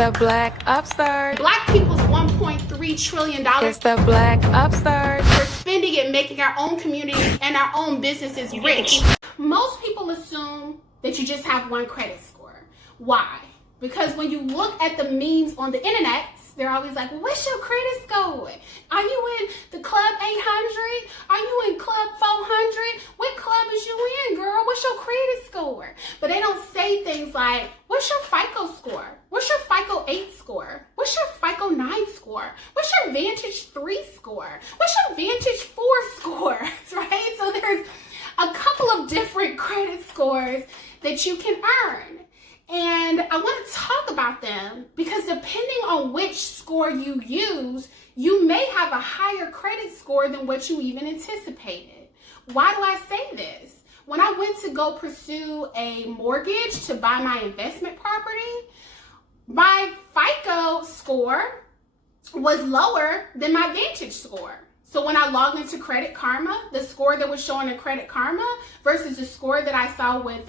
the Black Upstart. Black people's $1.3 trillion. It's the Black Upstart. We're spending it making our own communities and our own businesses rich. Most people assume that you just have one credit score. Why? Because when you look at the memes on the internet, they're always like, well, what's your credit score? Are you in the club 800? Are you in club 400? What club is you in, girl? What's your credit score? But they don't say things like, what's your FICO score? What's your FICO 8 score? What's your FICO 9 score? What's your Vantage 3 score? What's your Vantage 4 score? Right? So there's a couple of different credit scores that you can earn. And I want to talk about them because depending on which score you use, you may have a higher credit score than what you even anticipated. Why do I say this? When I went to go pursue a mortgage to buy my investment property, my FICO score was lower than my Vantage score. So when I logged into Credit Karma, the score that was showing in Credit Karma versus the score that I saw with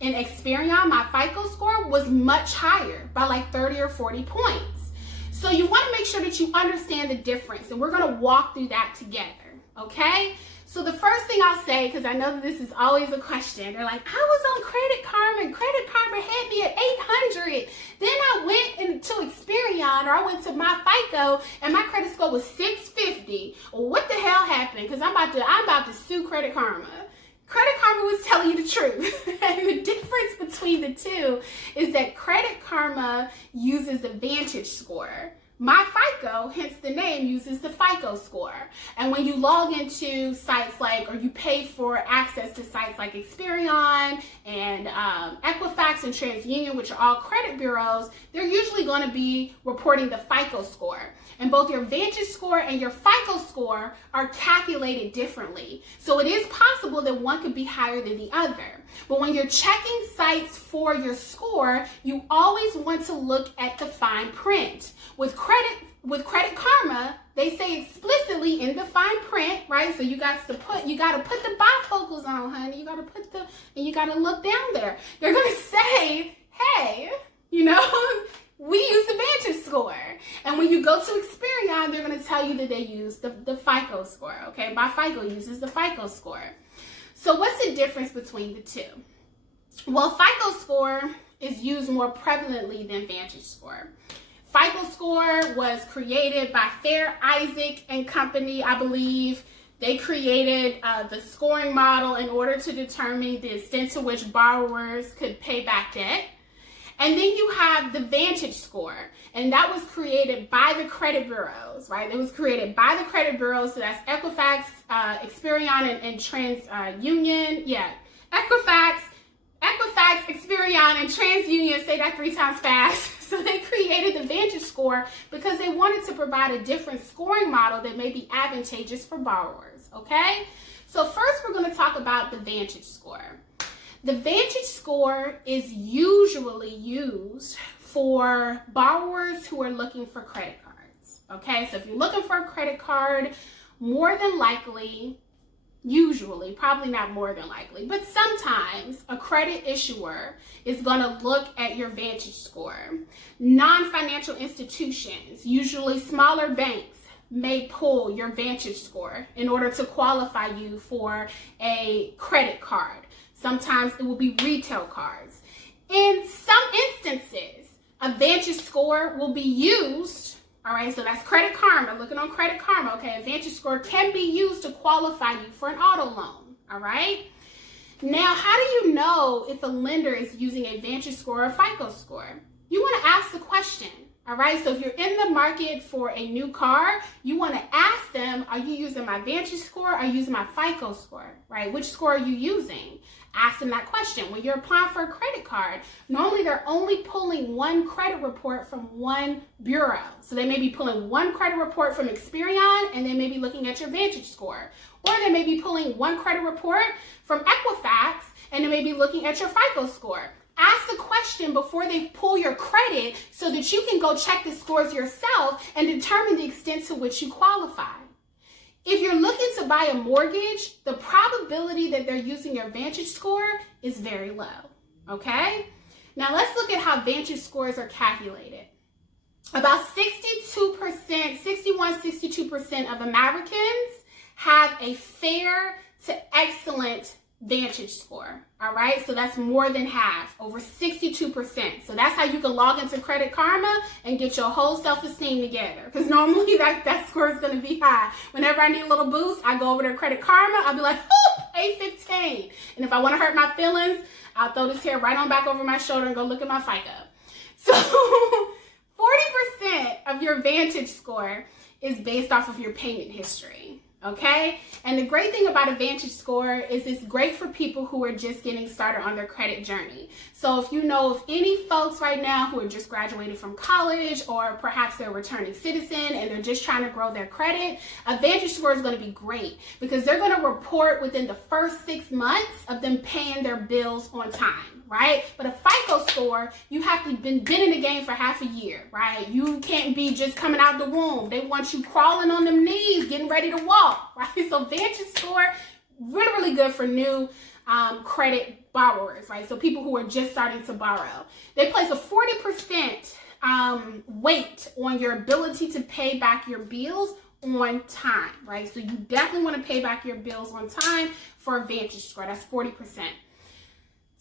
in Experian, my FICO score was much higher by like 30 or 40 points. So you want to make sure that you understand the difference, and we're going to walk through that together, okay? So the first thing I'll say, because I know that this is always a question, they're like, I was on Credit Karma and Credit Karma had me at 800. Then I went into Experian, or I went to my FICO and my credit score was 650. Well, what the hell happened? Because I'm about to sue Credit Karma. Credit Karma was telling you the truth. And the difference between the two is that Credit Karma uses the Vantage score. My FICO, hence the name, uses the FICO score. And when you log into sites like, or you pay for access to sites like Experian and Equifax and TransUnion, which are all credit bureaus, they're usually going to be reporting the FICO score. And both your Vantage score and your FICO score are calculated differently. So it is possible that one could be higher than the other. But when you're checking sites for your score, you always want to look at the fine print. With Credit Karma, they say explicitly in the fine print, right? So you got to put the bifocals on, honey. You got to look down there. They're going to say, hey, we use the Vantage score. And when you go to Experian, they're going to tell you that they use the FICO score, okay? My FICO uses the FICO score. So what's the difference between the two? Well, FICO score is used more prevalently than Vantage score. FICO score was created by Fair Isaac and Company, I believe. They created the scoring model in order to determine the extent to which borrowers could pay back debt. And then you have the Vantage score, and that was created by the credit bureaus, right? It was created by the credit bureaus, so that's Equifax, Experian, and TransUnion. Equifax, Experian, and TransUnion, say that 3 times fast. So they created the Vantage score because they wanted to provide a different scoring model that may be advantageous for borrowers, okay? So first we're going to talk about the Vantage score. The Vantage score is usually used for borrowers who are looking for credit cards, okay? So if you're looking for a credit card, more than likely, usually, probably not more than likely, but sometimes a credit issuer is going to look at your Vantage score. Non-financial institutions, usually smaller banks, may pull your Vantage score in order to qualify you for a credit card. Sometimes it will be retail cards. In some instances, a Vantage score will be used, all right, so that's Credit Karma, looking on Credit Karma, okay, a Vantage score can be used to qualify you for an auto loan, all right? Now, how do you know if a lender is using a Vantage score or a FICO score? You want to ask the question, all right? So if you're in the market for a new car, you want to ask them, are you using my Vantage score or are you using my FICO score, right? Which score are you using? Ask them that question. When you're applying for a credit card, normally they're only pulling one credit report from one bureau. So they may be pulling one credit report from Experian, and they may be looking at your Vantage score. Or they may be pulling one credit report from Equifax, and they may be looking at your FICO score. Ask the question before they pull your credit so that you can go check the scores yourself and determine the extent to which you qualify. If you're looking to buy a mortgage, the probability that they're using your Vantage score is very low, okay? Now let's look at how Vantage scores are calculated. about 62% of Americans have a fair to excellent Vantage score. All right, so that's more than half, over 62%. So that's how you can log into Credit Karma and get your whole self-esteem together. Because normally that score is going to be high. Whenever I need a little boost, I go over to Credit Karma. I'll be like, oh, 815. And if I want to hurt my feelings, I'll throw this hair right on back over my shoulder and go look at my FICO. So 40% of your Vantage score is based off of your payment history. Okay, and the great thing about a Vantage score is it's great for people who are just getting started on their credit journey. So if you know of any folks right now who are just graduated from college, or perhaps they're a returning citizen and they're just trying to grow their credit, a Vantage score is going to be great because they're going to report within the first 6 months of them paying their bills on time. Right? But a FICO score, you have to been in the game for half a year, right? You can't be just coming out the womb. They want you crawling on them knees, getting ready to walk, right? So Vantage score, really, really good for new credit borrowers, right? So people who are just starting to borrow. They place a 40% weight on your ability to pay back your bills on time, right? So you definitely want to pay back your bills on time for a Vantage score. That's 40%.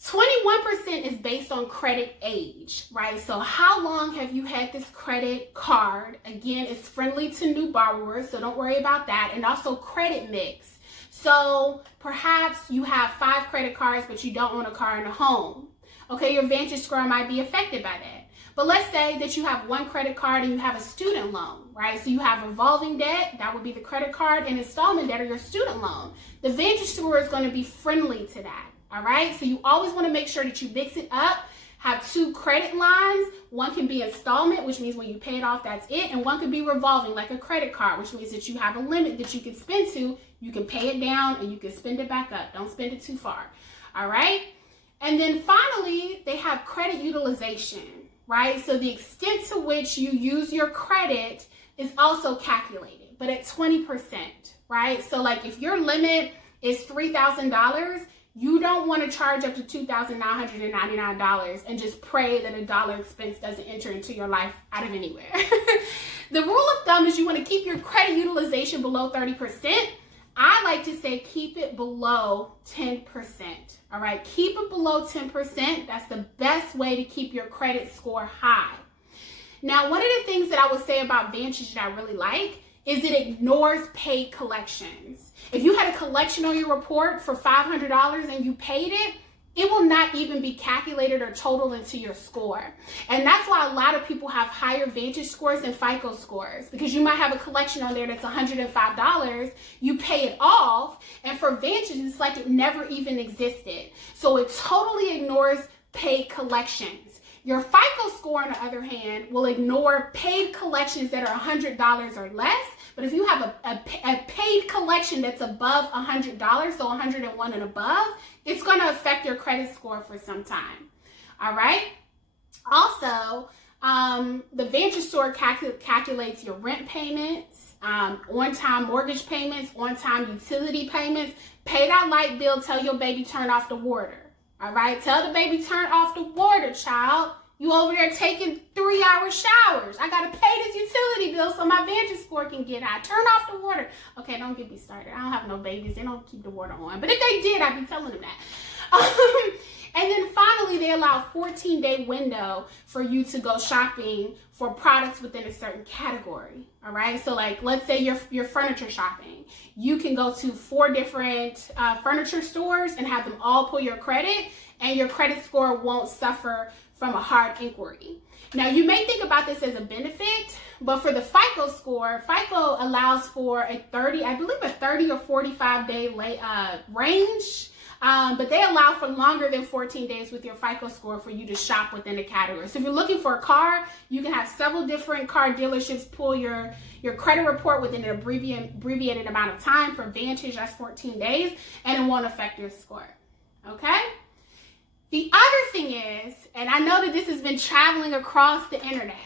21% is based on credit age, right? So how long have you had this credit card? Again, it's friendly to new borrowers, so don't worry about that. And also credit mix. So perhaps you have 5 credit cards, but you don't own a car and a home. Okay, your Vantage score might be affected by that. But let's say that you have 1 credit card and you have a student loan, right? So you have revolving debt, that would be the credit card, and installment debt or your student loan. The Vantage score is going to be friendly to that. All right, so you always want to make sure that you mix it up. Have 2 credit lines. One can be installment, which means when you pay it off, that's it. And one can be revolving, like a credit card, which means that you have a limit that you can spend to. You can pay it down and you can spend it back up. Don't spend it too far. All right. And then finally, they have credit utilization, right? So the extent to which you use your credit is also calculated, but at 20%, right? So like if your limit is $3,000, you don't want to charge up to $2,999 and just pray that a dollar expense doesn't enter into your life out of anywhere. The rule of thumb is you want to keep your credit utilization below 30%. I like to say keep it below 10%. All right, keep it below 10%. That's the best way to keep your credit score high. Now, one of the things that I would say about Vantage that I really like is it ignores paid collections. If you had a collection on your report for $500 and you paid it, it will not even be calculated or totaled into your score. And that's why a lot of people have higher Vantage scores than FICO scores, because you might have a collection on there that's $105, you pay it off, and for Vantage, it's like it never even existed. So it totally ignores paid collections. Your FICO score, on the other hand, will ignore paid collections that are $100 or less. But if you have a paid collection that's above $100, so 101 and above, it's going to affect your credit score for some time. All right. Also, the Vantage score calculates your rent payments, on-time mortgage payments, on-time utility payments. Pay that light bill. Tell your baby turn off the water. All right, tell the baby turn off the water, child. You over there taking 3-hour showers. I gotta pay this utility bill so my Vantage score can get high. Turn off the water. Okay, don't get me started. I don't have no babies. They don't keep the water on. But if they did, I'd be telling them that. And then finally, they allow a 14-day window for you to go shopping for products within a certain category. All right, so like let's say you're furniture shopping. You can go to 4 different furniture stores and have them all pull your credit, and your credit score won't suffer from a hard inquiry. Now, you may think about this as a benefit, but for the FICO score, FICO allows for a 30 or 45 day range. But they allow for longer than 14 days with your FICO score for you to shop within a category. So if you're looking for a car, you can have several different car dealerships pull your credit report within an abbreviated amount of time. For Vantage, that's 14 days, and it won't affect your score. Okay? The other thing is, and I know that this has been traveling across the internet,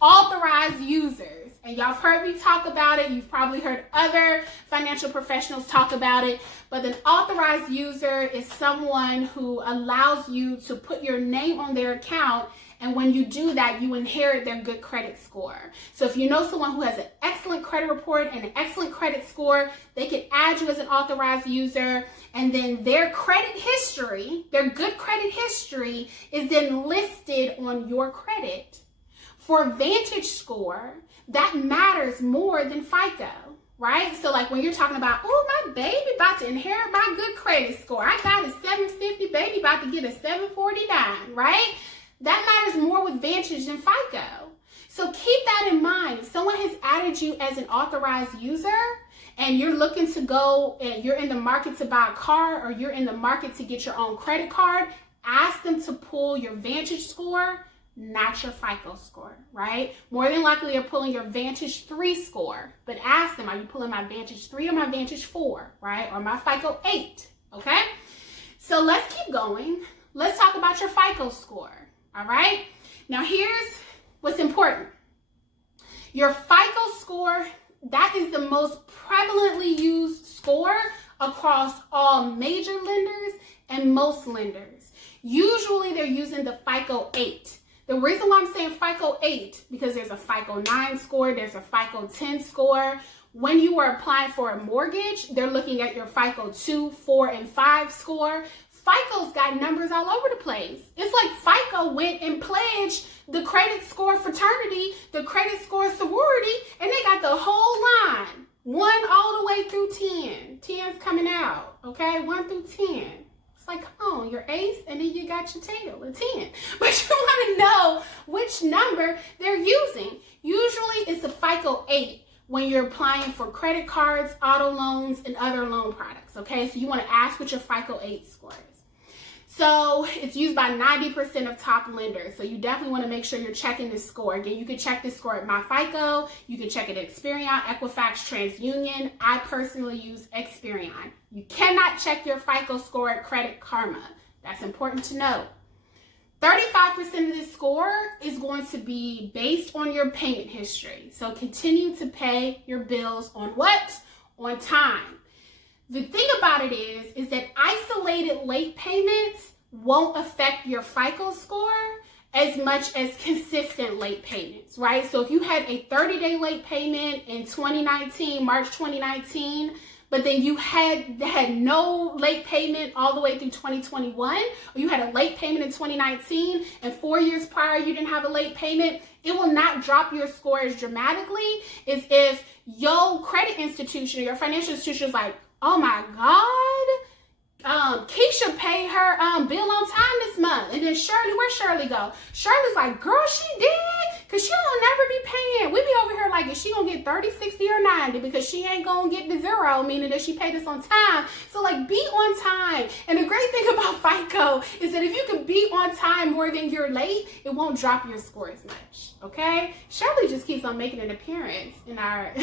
Authorized Users. and y'all have heard me talk about it. You've probably heard other financial professionals talk about it, but an authorized user is someone who allows you to put your name on their account, and when you do that, you inherit their good credit score. So if you know someone who has an excellent credit report and an excellent credit score, they can add you as an authorized user, and then their credit history, their good credit history, is then listed on your credit. For Vantage Score, that matters more than FICO, right? So like when you're talking about, oh, my baby about to inherit my good credit score. I got a 750, baby about to get a 749, right? That matters more with Vantage than FICO. So keep that in mind. If someone has added you as an authorized user and you're looking to go and you're in the market to buy a car, or you're in the market to get your own credit card, ask them to pull your Vantage score, not your FICO score, right? More than likely they're pulling your Vantage 3 score, but ask them, are you pulling my Vantage 3 or my Vantage 4, right? Or my FICO 8, okay? So let's keep going. Let's talk about your FICO score, all right? Now here's what's important. Your FICO score, that is the most prevalently used score across all major lenders and most lenders. Usually they're using the FICO 8. The reason why I'm saying FICO 8, because there's a FICO 9 score, there's a FICO 10 score. When you are applying for a mortgage, they're looking at your FICO 2, 4, and 5 score. FICO's got numbers all over the place. It's like FICO went and pledged the credit score fraternity, the credit score sorority, and they got the whole line. 1 all the way through 10. 10's coming out, okay? 1 through 10. It's like, come on, your ace, and then you got your tail, a 10. But you want to know which number they're using. Usually it's a FICO 8 when you're applying for credit cards, auto loans, and other loan products, okay? So you want to ask what your FICO 8 score is. So it's used by 90% of top lenders. So you definitely want to make sure you're checking this score. Again, you can check this score at MyFICO. You can check it at Experian, Equifax, TransUnion. I personally use Experian. You cannot check your FICO score at Credit Karma. That's important to know. 35% of this score is going to be based on your payment history. So continue to pay your bills on what? On time. The thing about it is that isolated late payments won't affect your FICO score as much as consistent late payments, right? So if you had a 30-day late payment in 2019, March 2019, but then you had no late payment all the way through 2021, or you had a late payment in 2019 and 4 years prior you didn't have a late payment, it will not drop your score as dramatically as if your credit institution or your financial institution is like, oh my God, Keisha paid her bill on time this month. And then Shirley, where'd Shirley go? Shirley's like, girl, she did, because she don't never be paying. We be over here like, is she going to get 30, 60, or 90? Because she ain't going to get the 0, meaning that she paid us on time. So like, be on time. And the great thing about FICO is that if you can be on time more than you're late, it won't drop your score as much, okay? Shirley just keeps on making an appearance in our,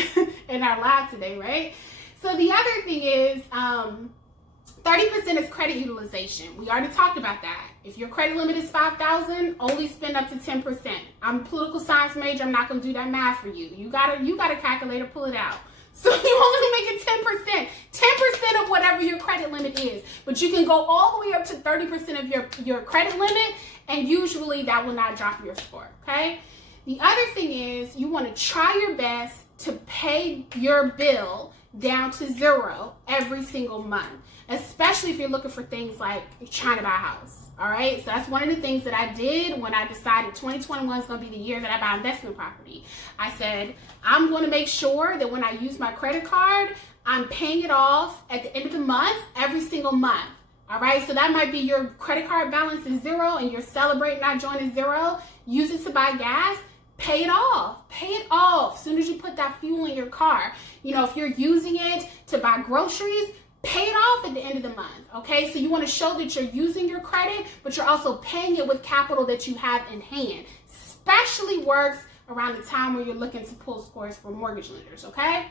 in our live today, right? So the other thing is 30% is credit utilization. We already talked about that. If your credit limit is $5,000, only spend up to 10%. I'm a political science major. I'm not going to do that math for you. You got a calculator, pull it out. So you only make it 10%. 10% of whatever your credit limit is. But you can go all the way up to 30% of your credit limit, and usually that will not drop your score, okay? The other thing is you want to try your best to pay your bill down to 0 every single month, especially if you're looking for things like trying to buy a house. All right, so that's one of the things that I did when I decided 2021 is going to be the year that I buy investment property. I said, I'm going to make sure that when I use my credit card, I'm paying it off at the end of the month, every single month. All right, so that might be your credit card balance is 0 and you're celebrating not joining 0. Use it to buy gas. Pay it off. Pay it off as soon as you put that fuel in your car. You know, if you're using it to buy groceries, pay it off at the end of the month, okay? So you want to show that you're using your credit, but you're also paying it with capital that you have in hand. Especially works around the time where you're looking to pull scores for mortgage lenders, okay?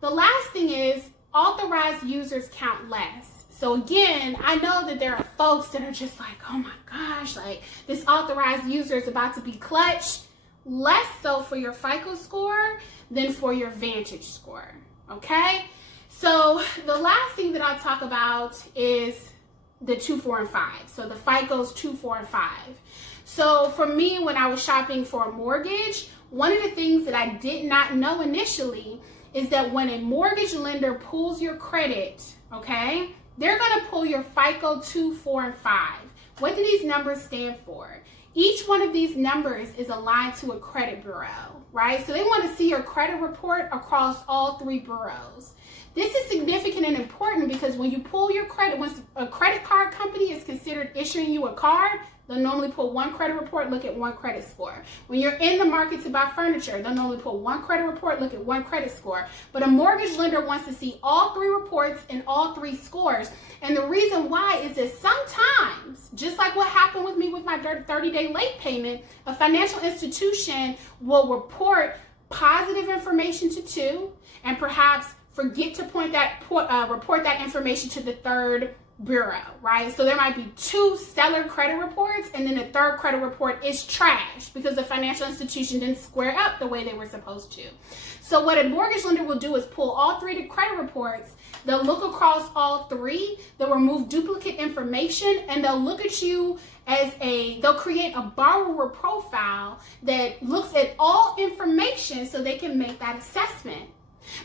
The last thing is authorized users count less. So again, I know that there are folks that are just like, oh my gosh, like this authorized user is about to be clutch. less so for your FICO score than for your Vantage score, okay? So the last thing that I'll talk about is the 2, 4, and 5. So the FICOs 2, 4, and 5. So for me, when I was shopping for a mortgage, one of the things that I did not know initially is that when a mortgage lender pulls your credit, okay, they're gonna pull your FICO 2, 4, and 5. What do these numbers stand for? Each one of these numbers is aligned to a credit bureau, right? So they want to see your credit report across all 3 bureaus. This is significant and important because when you pull your credit, once a credit card company is considered issuing you a card, they'll normally pull 1 credit report, look at 1 credit score. When you're in the market to buy furniture, they'll normally pull 1 credit report, look at 1 credit score. But a mortgage lender wants to see all 3 reports and all 3 scores. And the reason why is that sometimes, just like what happened with me with my 30-day late payment, a financial institution will report positive information to 2 and perhaps forget to report that information to the 3rd bureau, right? So there might be 2 stellar credit reports and then the 3rd credit report is trash because the financial institution didn't square up the way they were supposed to. So what a mortgage lender will do is pull all 3 credit reports, they'll look across all 3, they'll remove duplicate information, and they'll look at you as they'll create a borrower profile that looks at all information so they can make that assessment.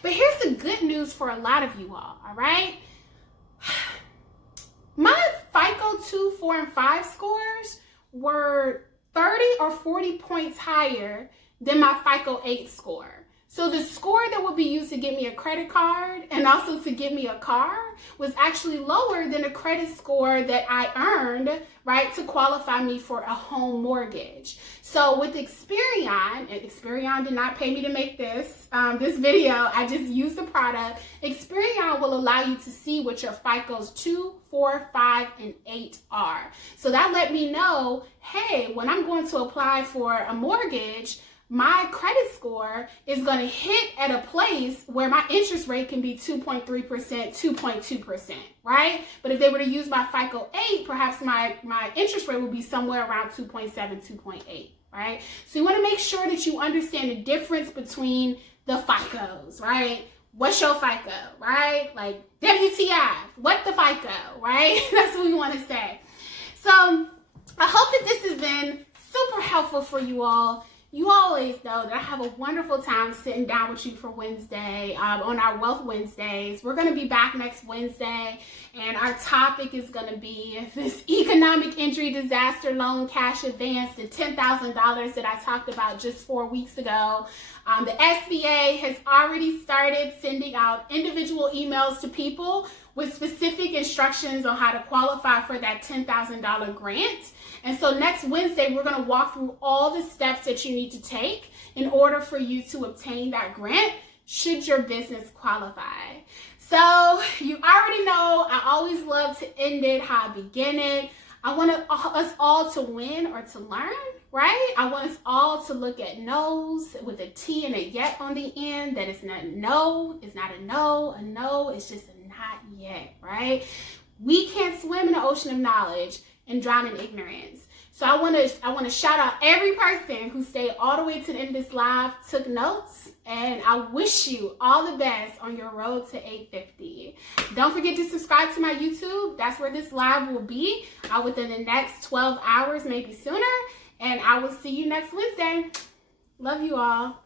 But here's the good news for a lot of you all right? My FICO 2, 4, and 5 scores were 30 or 40 points higher than my FICO 8 score. So the score that would be used to get me a credit card and also to get me a car was actually lower than the credit score that I earned, right, to qualify me for a home mortgage. So with Experian, and Experian did not pay me to make this video, I just used the product. Experian will allow you to see what your FICOs 2, 4, 5, and 8 are. So that let me know, hey, when I'm going to apply for a mortgage, my credit score is going to hit at a place where my interest rate can be 2.3%, 2.2%, right? But if they were to use my FICO 8, perhaps my interest rate would be somewhere around 2.7, 2.8, right? So you want to make sure that you understand the difference between the FICOs, right? What's your FICO, right? Like WTF, what the FICO, right? That's what we want to say. So I hope that this has been super helpful for you all. You always know that I have a wonderful time sitting down with you for Wednesday on our Wealth Wednesdays. We're going to be back next Wednesday, and our topic is going to be this economic injury disaster loan cash advance, the $10,000 that I talked about just 4 weeks ago. The SBA has already started sending out individual emails to people with specific instructions on how to qualify for that $10,000 grant. And so next Wednesday, we're going to walk through all the steps that you need to take in order for you to obtain that grant should your business qualify. So you already know I always love to end it how I begin it. I want us all to win or to learn, right? I want us all to look at no's with a T and a yet on the end. That is not a no, it's not a no. A no is just a not yet, right? We can't swim in the ocean of knowledge and drown in ignorance. So I want to shout out every person who stayed all the way to the end of this live, took notes, and I wish you all the best on your road to 850. Don't forget to subscribe to my YouTube. That's where this live will be within the next 12 hours, maybe sooner. And I will see you next Wednesday. Love you all.